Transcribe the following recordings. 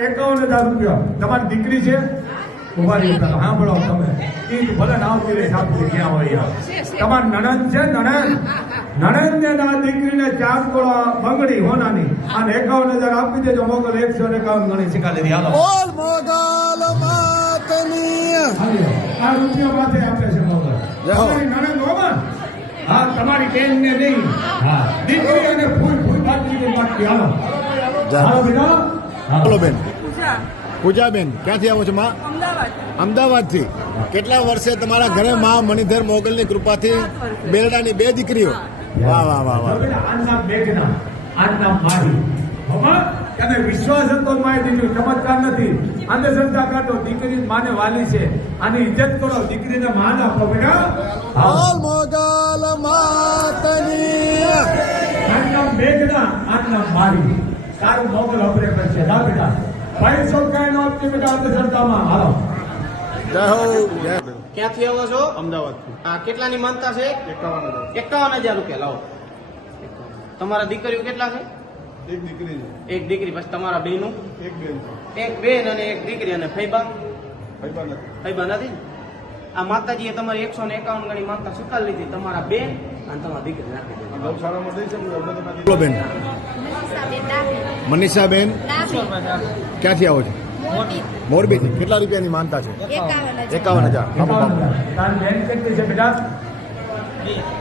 ₹51,000 તમારી દીકરી છે ઉભારી સાંભળો તમે ઈ ભલે આવતી રહે સાપડી ક્યાં હોય તમારી નણંદ છે નણંદ ને ના દીકરીને 4 તોળા બંગડી હોનાની અને 51,000 આપી દેજો મોગલ 151 ગણી શીખાડી દી હાલો બોલ મોગલ માતની આ રૂપિયા માથે આપે છે મોગલ નણંદ હોવા હા તમારી બેન ને નહીં હા દીકરી અને ફૂલ બાકી બાકી હાલો હાલો બેટા બોલો બેન પૂજાબેન ક્યાંથી આવો છો માં? અમદાવાદથી. કેટલા વર્ષે તમારા ઘરે માં મણિધર મોગલની કૃપાથી બેરડાની 2 દીકરીઓ? વાહ વાહ વાહ વાહ. આના બેગના આના મારી હમા તને વિશ્વાસ હતો માય દીકરી ચમત્કાર નથી અંધશ્રદ્ધા કાઢો દીકરી માને વાલી છે આની ઇજ્જત કરો દીકરીને માન આપો બેટા બોલ મોગલ માતની આના બેગના આના મારી તારું મોગલ અપરે કરશે જા બેટા પૈસો કાઈ નો આપતી બેટા અંધશ્રદ્ધામાં હાલો જય હો જય. ક્યાંથી આવો છો? અમદાવાદથી. આ કેટલાની માનતા છે? 51,000. 51,000 રૂપિયા લાવો. તમારા દીકરીઓ કેટલા છે? એક દીકરી છે, એક દીકરી. પછી તમારા બેનું? એક બેન છે. એક બેન અને એક દીકરી. અને ફૈબા? ફૈબા નથી. ફૈબા નથી ને? આ માતાજીએ તમારી 151 ગણી માનતા સ્વીકાર લીધી. તમારા બેન અને તમારા દીકરી રાખી દીધી. આ ગૌશાળામાં દઈ છે હું એમને તો નથી. બોલો બેન મનીષાબેન ક્યાંથી આવો છો? મોરબીથી. કેટલા રૂપિયાની માનતા છે? 51,000. બાપુ બાપુ તાર બેન કેટલી છે બેટા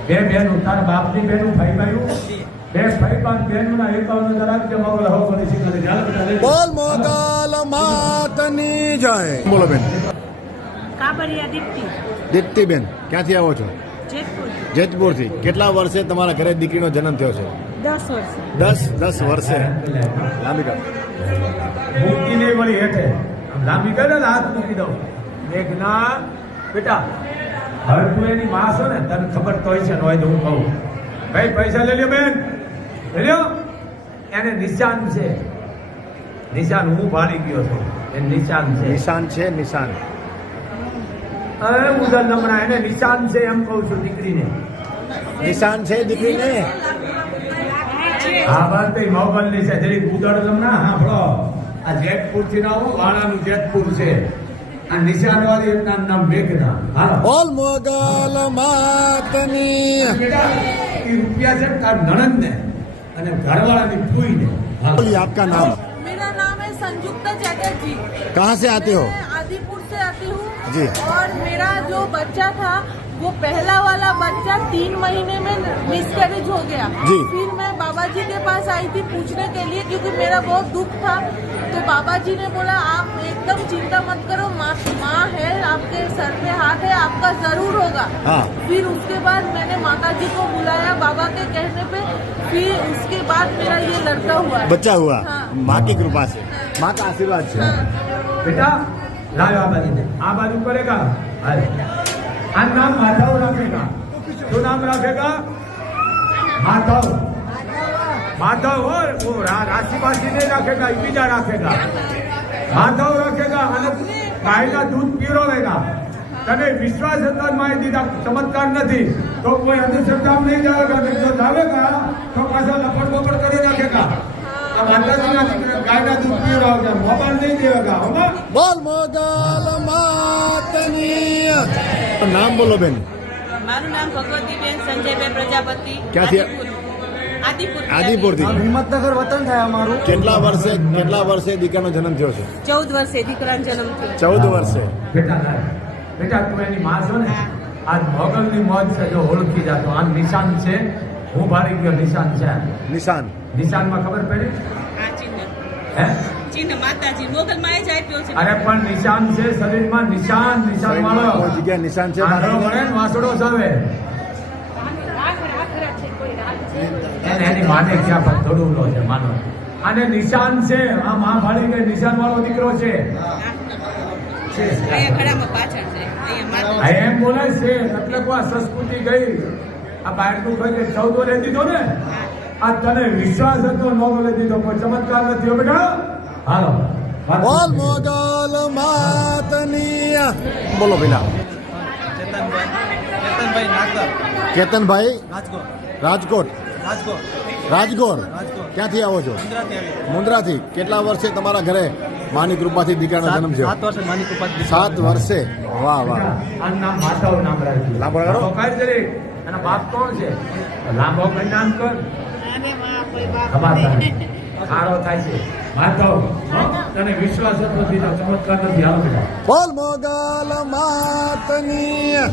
બે બેનું તાર બાપની બેનું ભાઈ ભાઈ બે ભાઈ પાંચ બેનના 51,000 આપજે મોગલ હો કરી શીખવાડી ચાલ બેટા લઈ લે. બોલ મોગલ માતની જય. બોલો બેન કાબરિયા દીપ્તિ દીપ્તિબેન ક્યાંથી આવો છો? જેતપુર જેતપુરથી. કેટલા વર્ષે તમારા ઘરે દીકરીનો જન્મ થયો છે? 10 વર્ષ 10 વર્ષે. લાંબી કર. મૂકી નહીં વળી હેઠે આમ લાંબી કરે ને હાથ મૂકી દઉં મેઘના બેટા હવે તું એની માં છો ને તને ખબર તો હોય છે ને હોય તો હું કહું ભાઈ પૈસા લઈ લ્યો બેન લઈ લ્યો એને નિશાન છે નિશાન હું ભાળી ગયો છું એ નિશાન છે નિશાન છે નિશાન. અરે ઉધર નમણા એને નિશાન છે એમ કહું છું દીકરીને નિશાન છે દીકરીને. આ વાત તો મોગલ ની છે જરી ઉધર નમણા સાંભળો આ જેતપુર થી ના આવો વાળાનું જેતપુર છે આ નિશાન વાળી એમના નામ મેઘના હાલો બોલ મોગલ માતની. બેટા એ રૂપિયા છે તાર નણંદ ને અને ઘરવાળાની ફૂઈ ને बोलिए आपका नाम? मेरा नाम है संयुक्ता चैटर्जी। कहाँ से आते हो? मैं आदिपुर से आती हूँ जी। और मेरा जो बच्चा था वो पहला वाला बच्चा 3 महीने में मिसकैरेज हो गया। जी। फिर मैं बाबा जी के पास आई थी पूछने के लिए क्योंकि मेरा बहुत दुख था। तो बाबा जी ने बोला आप एकदम चिंता मत करो, माँ है आपके सर पे हाथ है, आपका जरूर होगा। हाँ। फिर उसके बाद मैंने माता जी को बुलाया बाबा के कहने पे, फिर उसके बाद मेरा ये लड़का हुआ। बच्चा हुआ हाँ। माँ की कृपा से, माँ का आशीर्वाद से. बेटा लाओ आ बाजू करेगा अरे आ नाम माधव रखेगा तो नाम रखेगा माधव माधव और वो राशि बासी नहीं रखेगा बीजा रखेगा माधव रखेगा गायना दूध पीरोवेगा तने विश्वास હતો માય દીધા ચમત્કાર નથી તો કોઈ અંધશ્રદ્ધામાં નહીં જાવેગા જો જાવેગા તો પાછા લપડ બપડ કરી નાખેગા આ માતાજીના ગાયના દૂધ પીરોવેગા મોબાઈલ નહીં દેવેગા હમા बोल मोगल मातनी. नाम बोलो बेन. મારું નામ ભગવતીબેન સંજયભાઈ પ્રજાપતિ. ક્યાંથી? આદિપુર. આદિપુરથી. હિંમતનગર વતન થાય અમારું. કેટલા વર્ષે દીકરાનો જન્મ થયો છે? 14 વર્ષે દીકરાનો જન્મ થયો. 14 વર્ષે. બેટા તું એની માં છો ને આજ મોગલની મોજ છે જો ઓળખી જાતો આ નિશાન છે હું ભાળી ગયો નિશાન છે નિશાન. નિશાનમાં ખબર પડી આ ચિહ્ન હે ચિહ્ન માતાજી મોગલ માએ જ આપ્યો છે. અરે પણ નિશાન છે શરીરમાં નિશાન વાળો કોઈ જગ્યાએ નિશાન છે? આંધળો મળે ને વાસડો સાવે એને એની માને ક્યાં પણ થોડું છે માનો અને નિશાન છે આ માં ભાળી ગઈ નિશાન વાળો દીકરો છે અહીંયા ઘડામાં પાછળ છે. અહીંયા આ એમ બોલે છે એટલે કોઈ સંસ્કૃતિ ગઈ આ બાયરનું ભાઈ 14 લઈ દીધો ને આ તને વિશ્વાસ હતો નો લઈ દીધો કોઈ ચમત્કાર નથી હો બેટા હાલો બોલ મોગલ માતની. બોલો પેલા કેતનભાઈ નાગર. કેતનભાઈ રાજકોટ. રાજકોટ. રાજકોટ ક્યાંથી આવો છો? ગુજરાતી આવી. મુન્દ્રાથી. કેટલા વર્ષે તમારા ઘરે માની કૃપાથી દીકરાનો જન્મ થયો 7 વર્ષે માની કૃપા 7 વર્ષે વાહ વાહ આ નામ માધવ નામ રાખ્યું. લાંબો રાખો. લાંબો કર જરીક. એના બાપ કોણ છે? લાંબો કઈ નામ કર. ખબર સારો થાય છે માધવ. હો? તને વિશ્વાસ હતો દીધો ચમત્કાર નથી. હાલો બેટા. બોલ મોગલ માતની